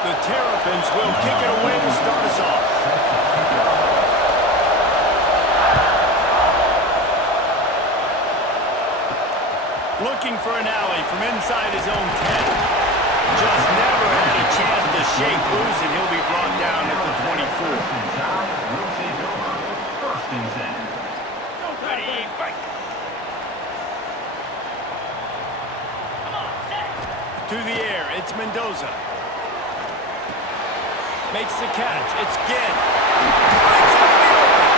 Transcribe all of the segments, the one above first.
The Terrapins will kick it away to start us off. Looking for an alley from inside his own 10. Just never had a chance to shake loose, and he'll be brought down at the 24. To the air, it's Mendoza. Makes the catch. It's Ginn. Breaks into the open.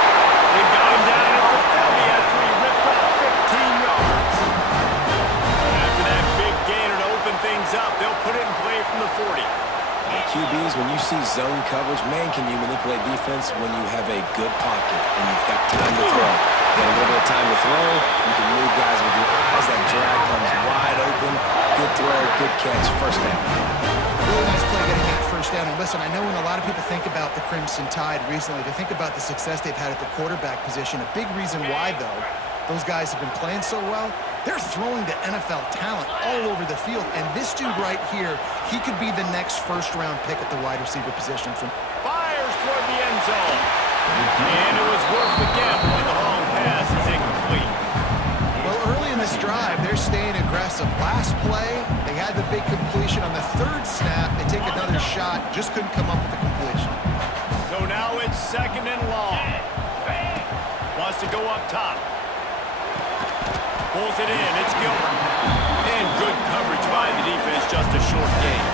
They've got him down at the 30 after he ripped off 15 yards. After that big gainer to open things up, they'll put it in play from the 40. QBs, when you see zone coverage, man, can you manipulate defense when you have a good pocket and you've got time to throw. You got a little bit of time to throw. You can move guys with your eyes. That drag comes wide open. Good throw, good catch, first down. Really nice play getting that first down. And listen, I know when a lot of people think about the Crimson Tide recently, they think about the success they've had at the quarterback position. A big reason why, though, those guys have been playing so well, they're throwing to NFL talent all over the field. And this dude right here, he could be the next first-round pick at the wide receiver position. Fires toward the end zone. And it was worth the gamble, and the long pass is incomplete. Well, early in this drive, they're staying aggressive. Last play, they had the big completion. On the third snap, they take another shot, just couldn't come up with the completion. So now it's second and long. Wants to go up top. Pulls it in. It's Gilbert. And good coverage by the defense, just a short gain.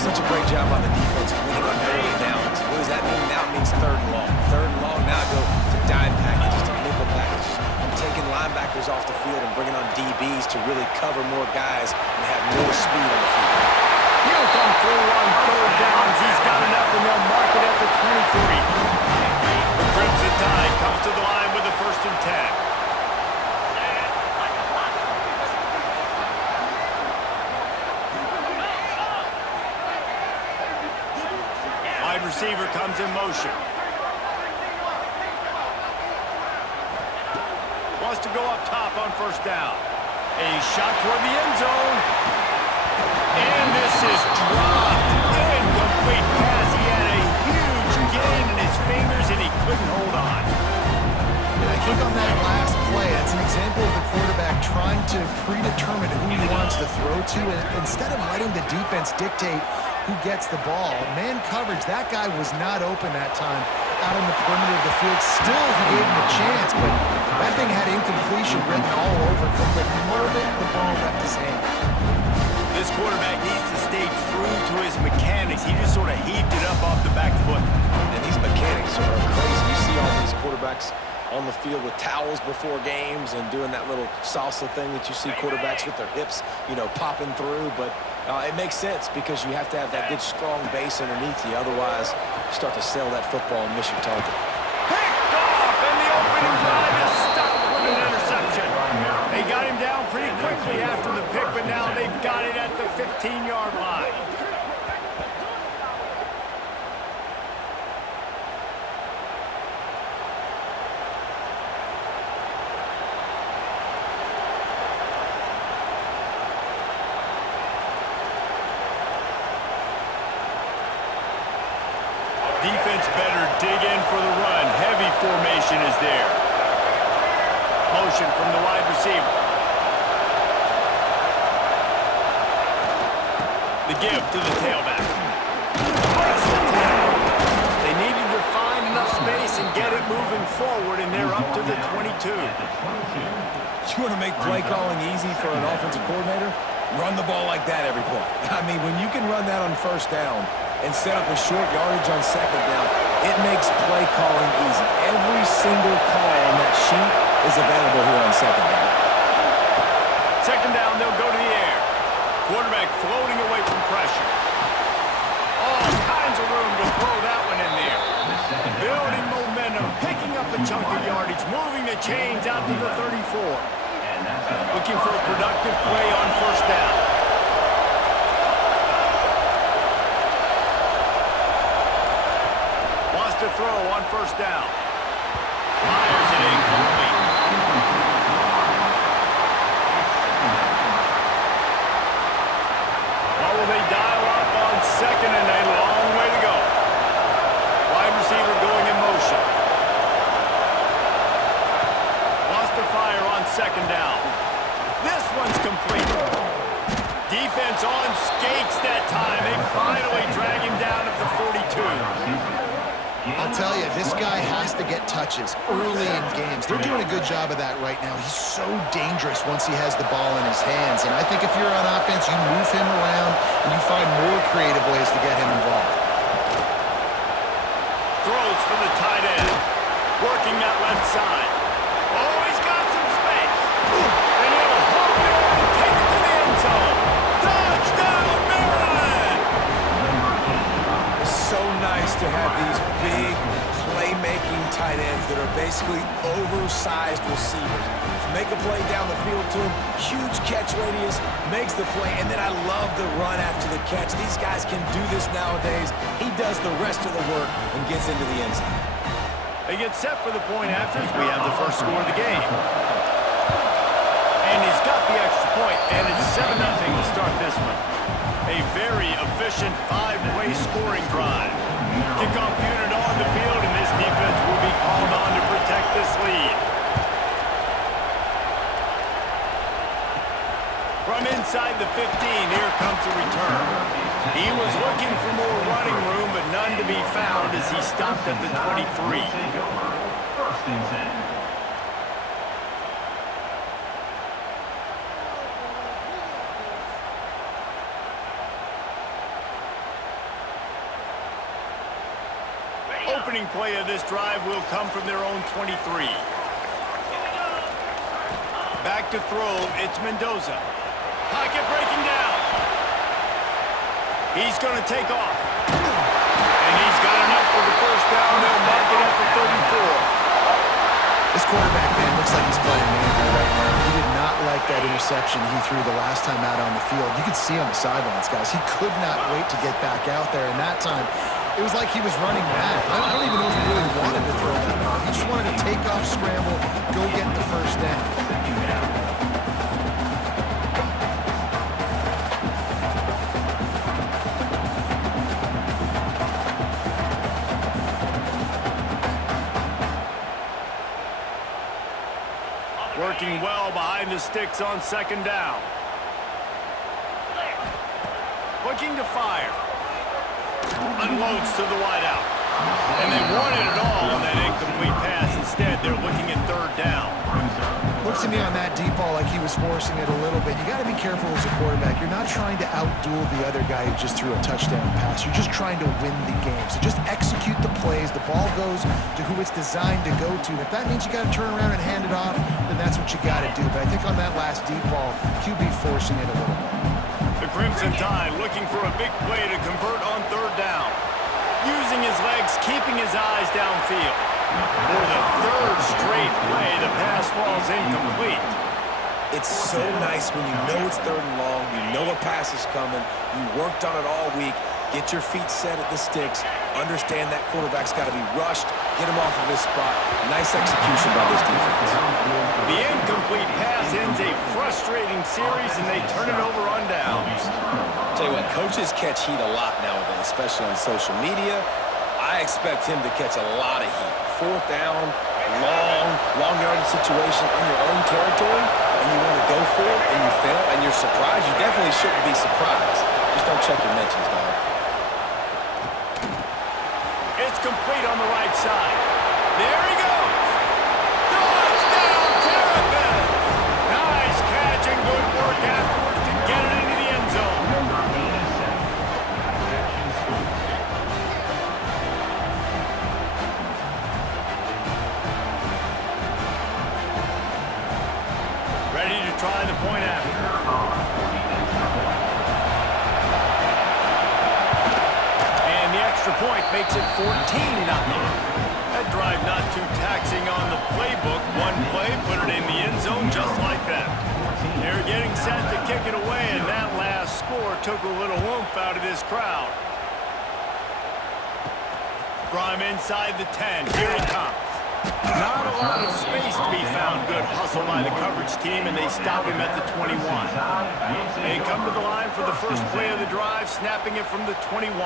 Such a great job on the defense winning on early downs. What does that mean? Now it means third and long. Third and long, now I go to dime packages, to nickel packages. I'm taking linebackers off the field and bringing on DBs to really cover more guys and have more speed on the field. He'll come through on third downs. He's got enough, and they'll mark it at the 23. The Crimson Tide comes to the line with a 1st and 10. Wide receiver comes in motion. Wants to go up top on first down. A shot toward the end zone. And this is dropped. Incomplete pass. He had a huge gain in his fingers, and he couldn't hold on. And I think on that last play, it's an example of the quarterback trying to predetermine who he wants to throw to, and instead of letting the defense dictate who gets the ball. Man coverage, that guy was not open that time out on the perimeter of the field. Still, he gave him a chance, but that thing had incompletion written all over it. From the moment the ball left his hand. This quarterback needs to stay true to his mechanics. He just sort of heaved it up off the back foot. And these mechanics are crazy. You see all these quarterbacks on the field with towels before games and doing that little salsa thing that you see quarterbacks with their hips, you know, popping through. But it makes sense because you have to have that good, strong base underneath you. Otherwise, you start to sail that football and miss your target. Picked off, and the opening drive is stopped with an interception. They got him down pretty quickly after the pick, but now they've got it at the 15-yard line. Defense better dig in for the run. Heavy formation is there. Motion from the wide receiver. The give to the tailback. They needed to find enough space and get it moving forward, and they're up to the 22. You want to make play calling easy for an offensive coordinator? Run the ball like that every play. I mean, when you can run that on first down and set up a short yardage on second down, it makes play calling easy. Every single call on that sheet is available here on second down. Second down, they'll go to the air. Quarterback floating away from pressure. All kinds of room to throw that one in there. Building momentum, picking up a chunk of yardage, moving the chains out to the 34. Looking for a productive play on first down. Wants to throw on first down. Fires it incomplete. What will they dial up on second? defense on skates that time. They finally drag him down at the 42. I'll tell you, this guy has to get touches early in games. They're doing a good job of that right now. He's so dangerous once he has the ball in his hands. And I think if you're on offense, you move him around and you find more creative ways to get him involved. Throws for the tight end. Working that left side. Oh, he's got some space. And he'll hop there and take it to the end zone. Touchdown, Maryland! It's so nice to have these big playmaking tight ends that are basically oversized receivers. Make a play down the field to him, huge catch radius, makes the play, and then I love the run after the catch. These guys can do this nowadays. He does the rest of the work and gets into the end zone. They get set for the point after as we have the first score of the game. And he's got the extra point, and it's 7-0 to start this one. A very efficient five-way scoring drive. Kickoff unit on the field, and this defense will be called on to protect this lead. From inside the 15, here comes the return. He was looking for more running room, but none to be found as he stopped at the 23. First and 10. Opening play of this drive will come from their own 23. Back to throw, it's Mendoza. Pocket breaking down. He's going to take off. And he's got enough for the first down. They'll mark it at the 34. This quarterback, man, looks like he's playing angry right now. He did not like that interception he threw the last time out on the field. You could see on the sidelines, guys. He could not wait to get back out there. And that time, it was like he was running mad. I don't even know if he really wanted to throw that ball. He just wanted to take off, scramble, go get the first down. Working well behind the sticks on second down. Looking to fire. Unloads to the wideout. And they wanted it all on that incomplete pass. Instead, they're looking at third down. Looks to me on that deep ball like he was forcing it a little bit. You got to be careful as a quarterback. You're not trying to outduel the other guy who just threw a touchdown pass. You're just trying to win the game. So just execute the plays. The ball goes to who it's designed to go to. And if that means you got to turn around and hand it off, then that's what you got to do. But I think on that last deep ball, QB forcing it a little bit. The Crimson Tide looking for a big play to convert on third down. Using his legs, keeping his eyes downfield. For the third straight play, the pass falls incomplete. It's so nice when you know it's third and long, you know a pass is coming, you worked on it all week, get your feet set at the sticks, understand that quarterback's got to be rushed, get him off of his spot. Nice execution by this defense. The incomplete pass ends a frustrating series, and they turn it over on downs. Tell you what, coaches catch heat a lot nowadays, especially on social media. I expect him to catch a lot of heat. Fourth down, long yardage situation in your own territory, and you want to go for it, and you fail, and you're surprised. You definitely shouldn't be surprised. Just don't check your mentions, dog. It's complete on the right side. There he goes. Touchdown, Terrapins! Nice catch and good work afterwards to get it into the end zone. Ready to try the point after. And the extra point makes it 14-0. That drive not too taxing on the playbook. One play, put it in the end zone just like that. They're getting set to kick it away, and that last score took a little oomph out of this crowd. From inside the 10, here he comes. Not a lot of space to be found. Good hustle by the coverage team, and they stop him at the 21. They come to the line for the first play of the drive, snapping it from the 21.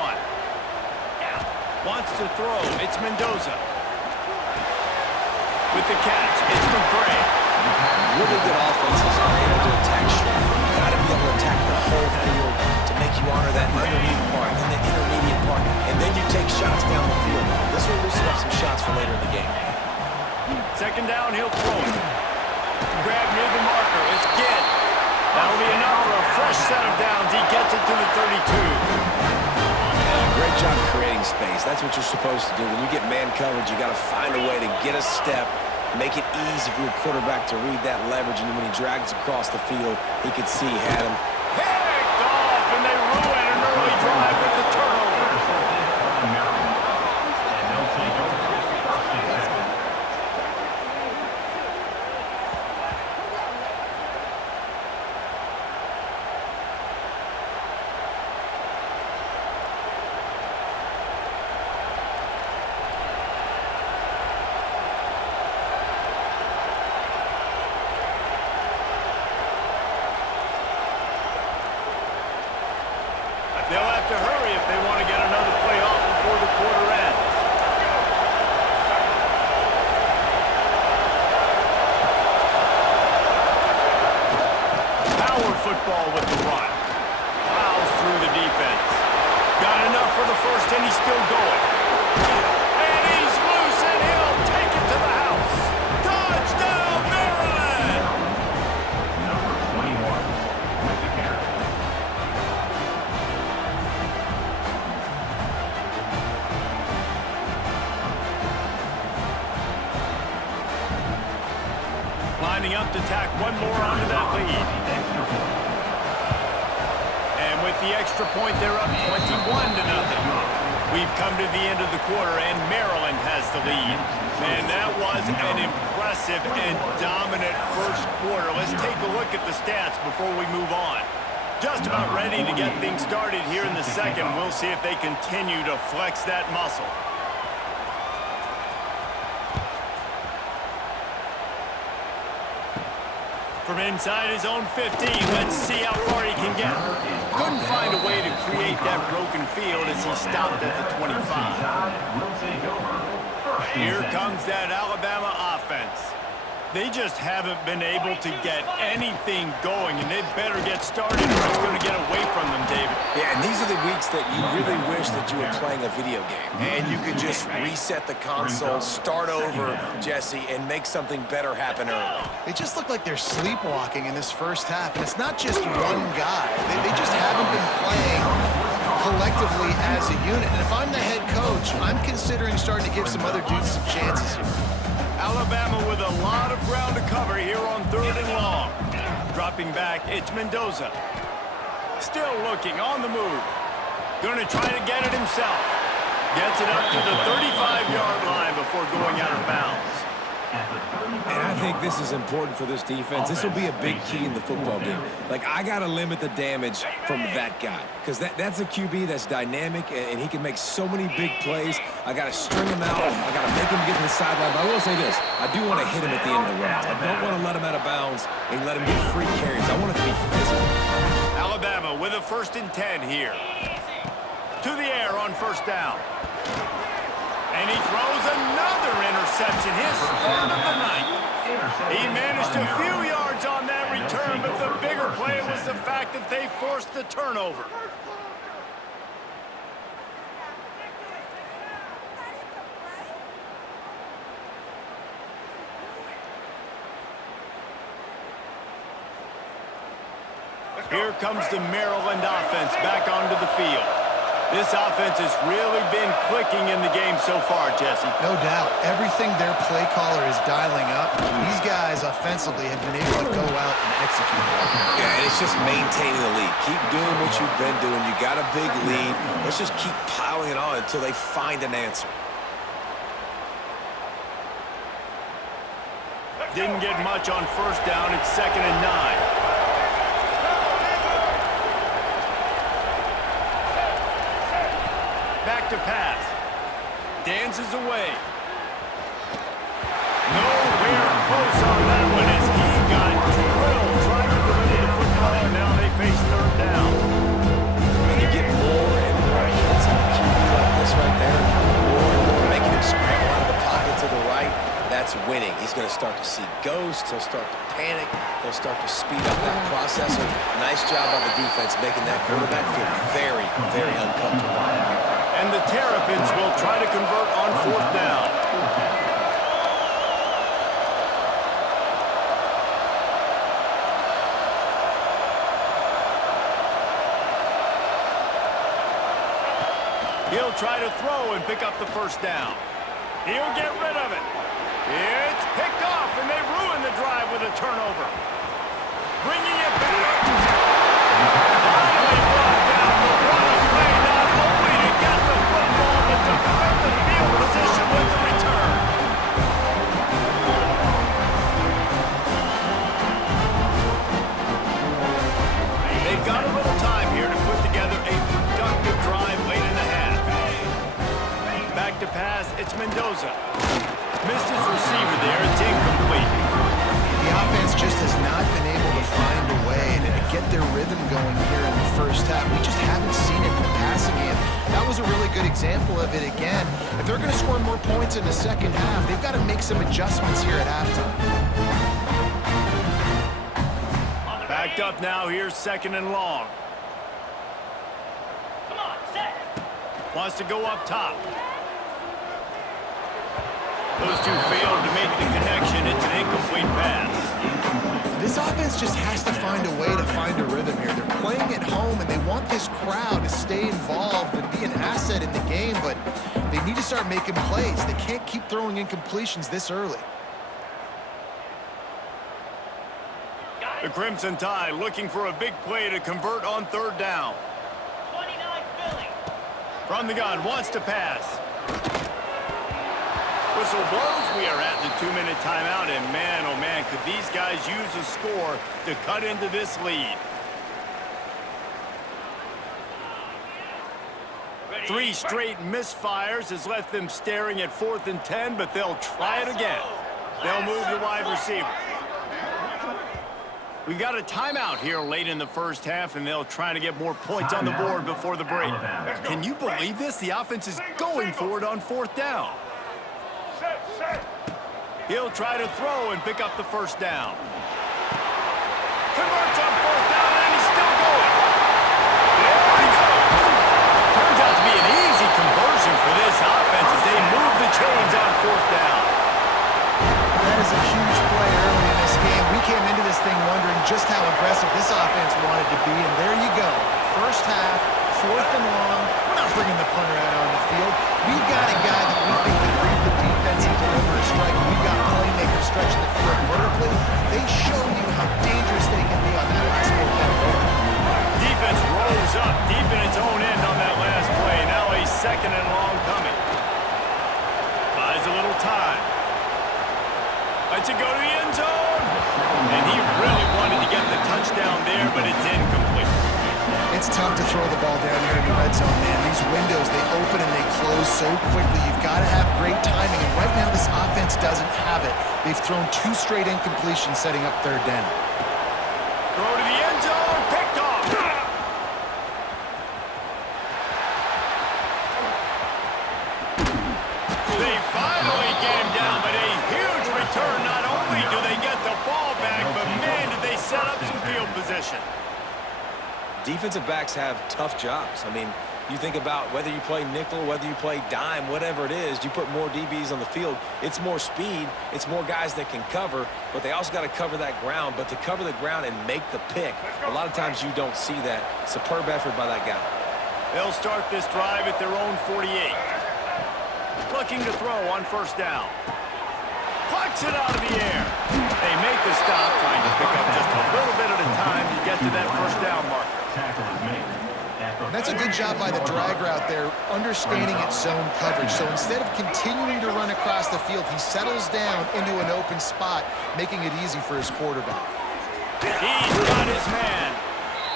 Wants to throw. It's Mendoza. With the catch, it's McCray. Really good offenses are able to attack strong. You got to be able to attack the whole field. Second down, he'll throw it. Grab near the marker. It's Ginn. That'll be enough for a fresh set of downs. He gets it to the 32. Great job creating space. That's what you're supposed to do. When you get man coverage, you got to find a way to get a step, make it easy for your quarterback to read that leverage, and when he drags across the field, he could see he had him. Picked off, and they ruin an early drive with the turnover. And they'll take over first and 10. They'll have to hurry if they want to get another play off before the quarter ends. Power football with the run. Plows through the defense. Got enough for the first, and he's still going. And he's loose, and he'll take it to the house. Touchdown, Maryland! Number 21 with the carry. Lining up to tack one more onto that lead. And with the extra point, they're up 21-0. We've come to the end of the quarter, and Maryland has the lead. Man, that was an impressive and dominant first quarter. Let's take a look at the stats before we move on. Just about ready to get things started here in the second. We'll see if they continue to flex that muscle. From inside his own 15, let's see how far he can get. Couldn't find a way to create that broken field as he stopped at the 25. Will take over first and Here 10. comes that Alabama offense. They just haven't been able to get anything going, and they better get started or it's going to get away from them, David. Yeah, and these are the weeks that you really wish that you were playing a video game. And you could just reset the console, start over, Jesse, and make something better happen early. They just look like they're sleepwalking in this first half, and it's not just one guy. They just haven't been playing collectively as a unit. And if I'm the head coach, I'm considering starting to give some other dudes some chances here. Alabama with a lot of ground to cover here on 3rd and long. Dropping back, it's Mendoza. Still looking, on the move. Going to try to get it himself. Gets it up to the 35-yard line before going out of bounds. And I think this is important for this defense. This will be a big key in the football game. Like, I got to limit the damage from that guy because that's a QB that's dynamic, and he can make so many big plays. I got to string him out. I got to make him get to the sideline. But I will say this. I do want to hit him at the end of the rounds. I don't want to let him out of bounds and let him get free carries. I want it to be physical. Alabama with a 1st and 10 here. To the air on 1st down. And he throws another interception, his 3rd of the night. He managed a few yards on that return, but the bigger play was the fact that they forced the turnover. Here comes the Maryland offense back onto the field. This offense has really been clicking in the game so far, Jesse. No doubt. Everything their play caller is dialing up, these guys offensively have been able to go out and execute. Yeah, and it's just maintaining the lead. Keep doing what you've been doing. You got a big lead. Let's just keep piling it on until they find an answer. Didn't get much on 1st down. It's 2nd and 9. Back to pass. Dances away. Nowhere close on that one as he got drilled trying to deliver the football, and now they face 3rd down. When you get more and more hits on a QB like this right there, more and more making him scramble out of the pocket to the right, that's winning. He's going to start to see ghosts. He'll start to panic. He'll start to speed up that processor. Nice job on the defense making that quarterback feel very, very uncomfortable. And the Terrapins will try to convert on 4th down. He'll try to throw and pick up the first down. He'll get rid of it. It's picked off, and they ruin the drive with a turnover. Bringing it back. Finally brought down, but what a play, not only to get the football, but to flip the field position with the return. They've got a little time here to put together a productive drive late in the half. Back to pass, it's Mendoza. Missed his receiver there, it's incomplete. The offense just has not been able to find a way to get their rhythm going here in the first half. We just haven't seen it in the passing game. That was a really good example of it again. If they're going to score more points in the second half, they've got to make some adjustments here at halftime. Backed up now, here's 2nd and long. Come on, set. Wants to go up top. Those two failed to make the connection. It's an incomplete pass. This offense just has to find a way to find a rhythm here. They're playing at home, and they want this crowd to stay involved and be an asset in the game, but they need to start making plays. They can't keep throwing incompletions this early. The Crimson Tide looking for a big play to convert on 3rd down. 29 Philly. From the gun, wants to pass. Whistle blows. We are at the 2-minute timeout, and man, oh man, could these guys use a score to cut into this lead. 3 straight misfires has left them staring at 4th and 10, but they'll try it again. They'll move the wide receiver. We've got a timeout here late in the first half, and they'll try to get more points on the board before the break. Can you believe this? The offense is going for it on 4th down. He'll try to throw and pick up the first down. Converts on 4th down, and he's still going. There he goes. Turns out to be an easy conversion for this offense as they move the chains on 4th down. That is a huge play early in this game. We came into this thing wondering just how aggressive this offense wanted to be, and there you go. First half, 4th and long. We're not bringing the punter out on the field. We've got a guy that we think can read the defense and deliver a strike. We've got playmakers stretching the field vertically. They show you how dangerous they can be on that last fourth down. Defense rolls up deep in its own end on that last play. Now a 2nd and long coming. Buys a little time. Lets it go to the end zone. And he really wanted to get the touchdown there, but it's incomplete. It's tough to throw the ball down here in the red zone, man. These windows, they open and they close so quickly. You've got to have great timing, and right now this offense doesn't have it. They've thrown 2 straight incompletions setting up 3rd down. Throw to the end zone, picked off. They finally get him down, but a huge return. Not only do they get the ball back, but man, did they set up some field position. Defensive backs have tough jobs. I mean, you think about whether you play nickel, whether you play dime, whatever it is, you put more DBs on the field. It's more speed. It's more guys that can cover, but they also got to cover that ground. But to cover the ground and make the pick, a lot of times you don't see that. Superb effort by that guy. They'll start this drive at their own 48. Looking to throw on 1st down. Plucks it out of the air. They make the stop, trying to pick up just a little bit at a time to get to that 1st down marker. And that's a good job by the drag route there, understanding its zone coverage. So instead of continuing to run across the field, he settles down into an open spot, making it easy for his quarterback. He's got his man.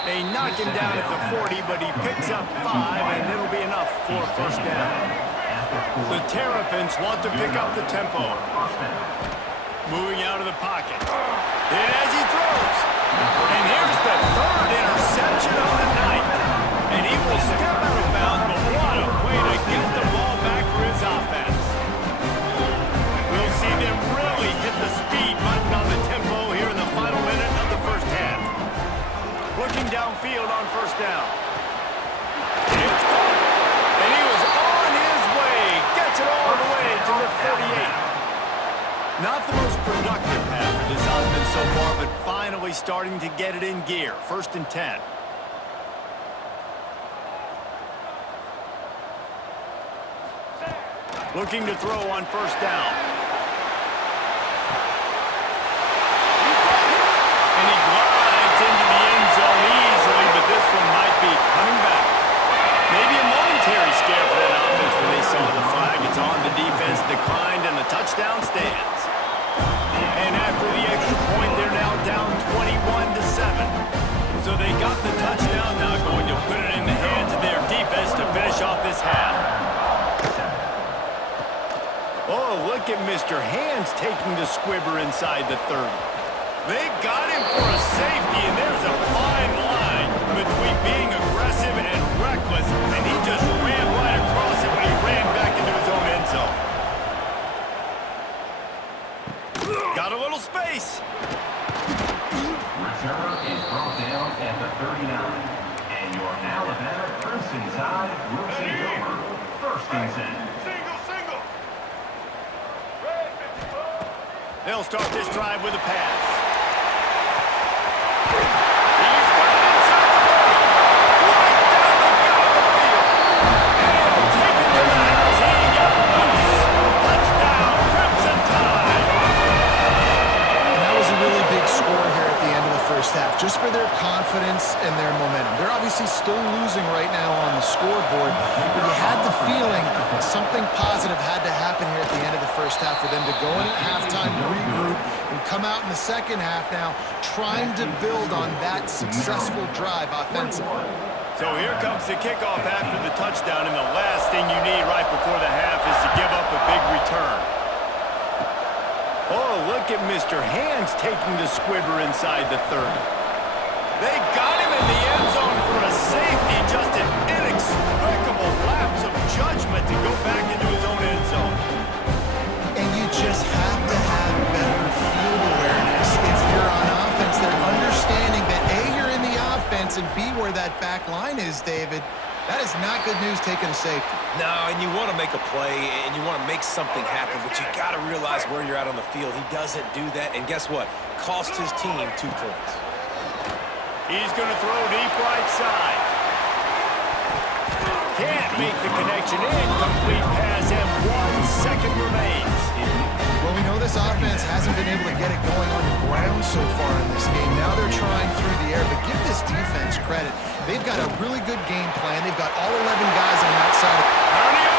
They knock him down at the 40, but he picks up 5, and it'll be enough for a 1st down. The Terrapins want to pick up the tempo. Moving out of the pocket. And as he throws. And here's the 3rd interception of the night. And he will step out of bounds, but what a way to get the ball back for his offense. We'll see them really hit the speed button on the tempo here in the final minute of the first half. Looking downfield on 1st down. It's caught. And he was on his way. Gets it all the way to the 38. Not the most productive half of this offense so far, but finally starting to get it in gear. 1st and 10. Looking to throw on first down. And he glides into the end zone easily, but this one might be coming back. Maybe a momentary scare for that offense when they saw the flag. It's on, the defense declined, and the touchdown stands. And after the extra point, they're now down 21-7. So they got the touchdown, now going to put it in the hands of their defense to finish off this half. Oh, look at Mr. Hands taking the squibber inside the 30. They got him for a safety, and there's a fine line between being aggressive and reckless, and he just ran right across it when he ran back into his own end zone. Got a little space. Return is brought down at the 39. And your Alabama Crimson Tide will take over first and 10. They'll start this drive with a pass. Half, just for their confidence and their momentum. They're obviously still losing right now on the scoreboard, but you had the feeling something positive had to happen here at the end of the first half for them to go in at halftime, regroup, and come out in the second half now trying to build on that successful drive offensively. So here comes the kickoff after the touchdown, and the last thing you need right before the half is to give up a big return. Oh, look at Mr. Hands taking the squibber inside the 30. They got him in the end zone for a safety, just an inexplicable lapse of judgment to go back into his own end zone. And you just have to have better field awareness if you're on offense. They're understanding that A, you're in the offense, and B, where that back line is, David. That is not good news taking a safety. No, and you want to make a play, and you want to make something happen, but you got to realize where you're at on the field. He doesn't do that, and guess what? Cost his team 2 points. He's going to throw deep right side. Can't make the connection. Incomplete pass, and 1 second remains. Well, we know this offense hasn't been able to get it going on the ground so far in this game. Now they're trying through the air, but give this defense credit. They've got a really good game plan. They've got all 11 guys on that side.